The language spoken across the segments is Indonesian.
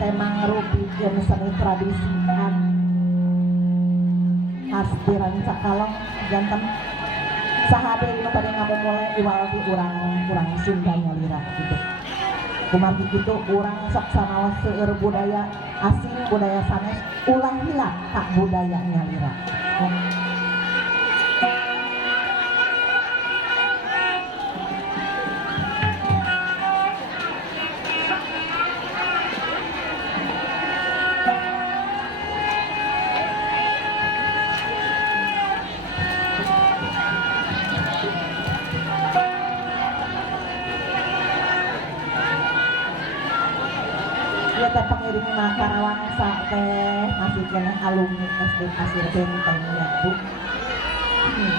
tema ngerupikeun seni tradisi khas di Rancakalong janten saha deui nu tadi ngamumule iwal di urang Sunda nyalira gitu. Kumaha kitu urang sok sanaos seueur budaya asing budaya sanes ulah hilang ka budaya nyalira. Ieu teh pengiring Karawang teh masih keneh alumni SD Pasir Benteng ya Bu.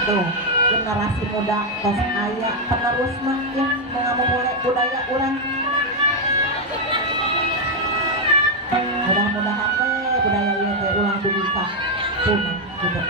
Tuh generasi muda tos aya penerus mah ya nu ngamumule budaya urang. Mudah-mudahan we budaya ieu teh ulang dugi ka punah gitu.